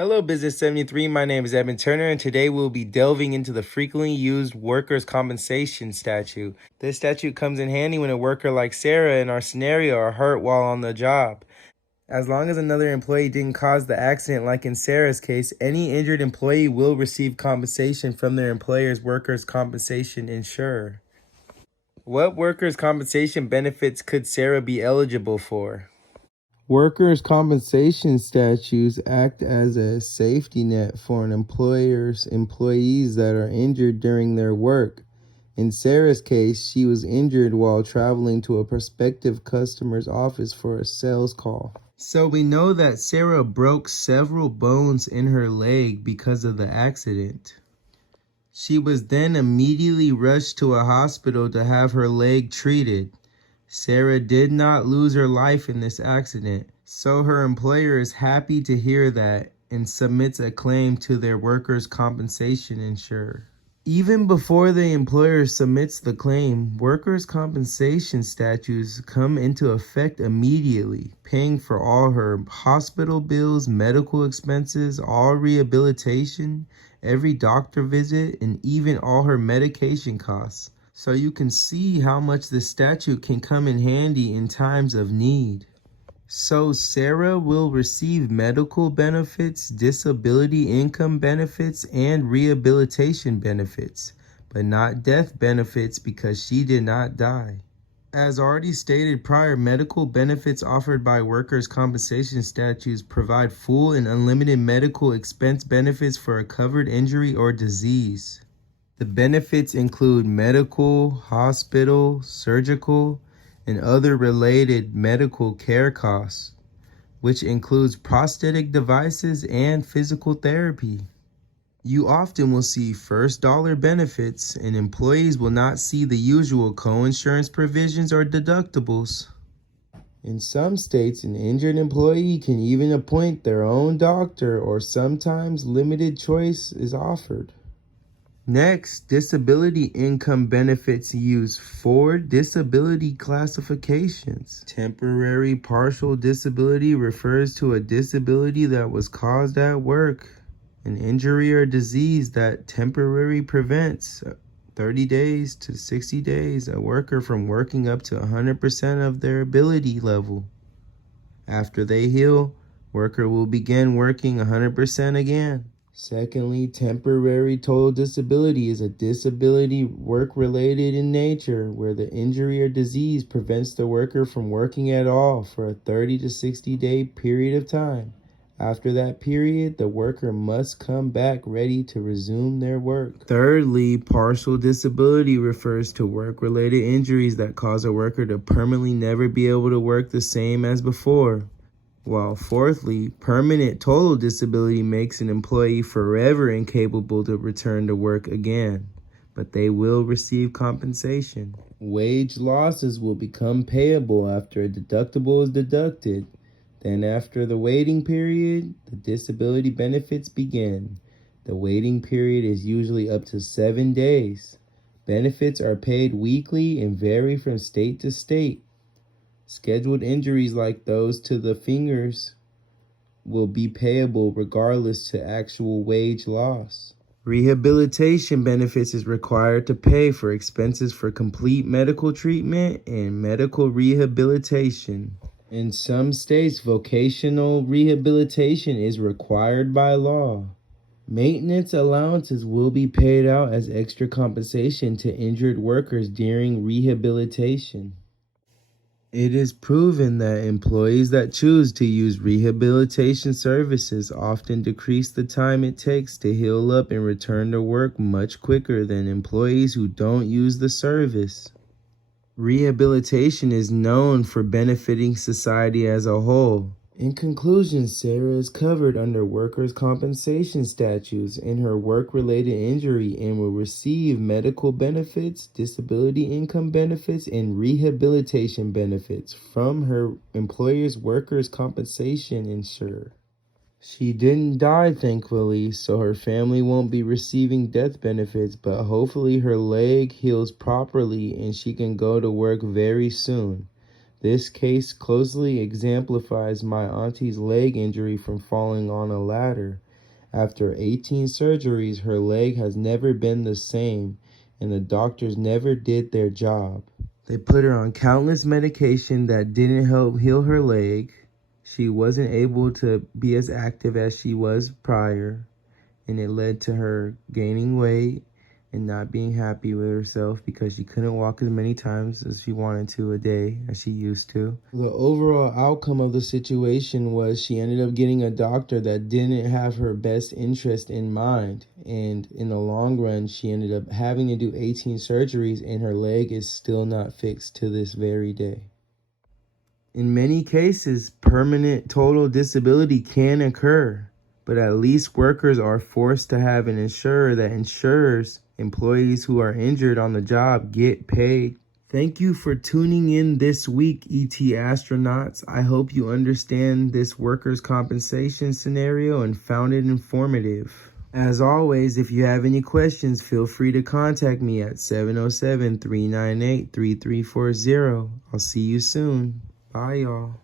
Hello, Business 73. My name is Evan Turner, and today we'll be delving into the frequently used workers' compensation statute. This statute comes in handy when a worker like Sarah in our scenario are hurt while on the job. As long as another employee didn't cause the accident, like in Sarah's case, any injured employee will receive compensation from their employer's workers' compensation insurer. What workers' compensation benefits could Sarah be eligible for? Workers' compensation statutes act as a safety net for an employer's employees that are injured during their work. In Sarah's case, she was injured while traveling to a prospective customer's office for a sales call. So we know that Sarah broke several bones in her leg because of the accident. She was then immediately rushed to a hospital to have her leg treated. Sarah did not lose her life in this accident, so her employer is happy to hear that and submits a claim to their workers' compensation insurer. Even before the employer submits the claim, workers' compensation statutes come into effect immediately, paying for all her hospital bills, medical expenses, all rehabilitation, every doctor visit, and even all her medication costs. So you can see how much the statute can come in handy in times of need. So Sarah will receive medical benefits, disability income benefits, and rehabilitation benefits, but not death benefits because she did not die. As already stated prior, medical benefits offered by workers' compensation statutes provide full and unlimited medical expense benefits for a covered injury or disease. The benefits include medical, hospital, surgical, and other related medical care costs, which includes prosthetic devices and physical therapy. You often will see first dollar benefits, and employees will not see the usual co-insurance provisions or deductibles. In some states, an injured employee can even appoint their own doctor, or sometimes limited choice is offered. Next, disability income benefits use 4 disability classifications. Temporary partial disability refers to a disability that was caused at work, an injury or disease that temporarily prevents 30 days to 60 days a worker from working up to 100% of their ability level. After they heal, worker will begin working 100% again. Secondly, temporary total disability is a disability work-related in nature where the injury or disease prevents the worker from working at all for a 30 to 60 day period of time. After that period, the worker must come back ready to resume their work. Thirdly, partial disability refers to work-related injuries that cause a worker to permanently never be able to work the same as before. While fourthly, permanent total disability makes an employee forever incapable to return to work again, but they will receive compensation. Wage losses will become payable after a deductible is deducted. Then after the waiting period, the disability benefits begin. The waiting period is usually up to 7 days. Benefits are paid weekly and vary from state to state. Scheduled injuries like those to the fingers will be payable regardless to actual wage loss. Rehabilitation benefits is required to pay for expenses for complete medical treatment and medical rehabilitation. In some states, vocational rehabilitation is required by law. Maintenance allowances will be paid out as extra compensation to injured workers during rehabilitation. It is proven that employees that choose to use rehabilitation services often decrease the time it takes to heal up and return to work much quicker than employees who don't use the service. Rehabilitation is known for benefiting society as a whole. In conclusion, Sarah is covered under workers' compensation statutes in her work-related injury and will receive medical benefits, disability income benefits, and rehabilitation benefits from her employer's workers' compensation insurer. She didn't die, thankfully, so her family won't be receiving death benefits, but hopefully her leg heals properly and she can go to work very soon. This case closely exemplifies my auntie's leg injury from falling on a ladder. After 18 surgeries, her leg has never been the same, and the doctors never did their job. They put her on countless medication that didn't help heal her leg. She wasn't able to be as active as she was prior, and it led to her gaining weight and not being happy with herself because she couldn't walk as many times as she wanted to a day as she used to. The overall outcome of the situation was she ended up getting a doctor that didn't have her best interest in mind, and in the long run she ended up having to do 18 surgeries, and her leg is still not fixed to this very day. In many cases, permanent total disability can occur, but at least workers are forced to have an insurer that ensures employees who are injured on the job get paid. Thank you for tuning in this week, ET astronauts. I hope you understand this workers' compensation scenario and found it informative. As always, if you have any questions, feel free to contact me at 707-398-3340. I'll see you soon. Bye, y'all.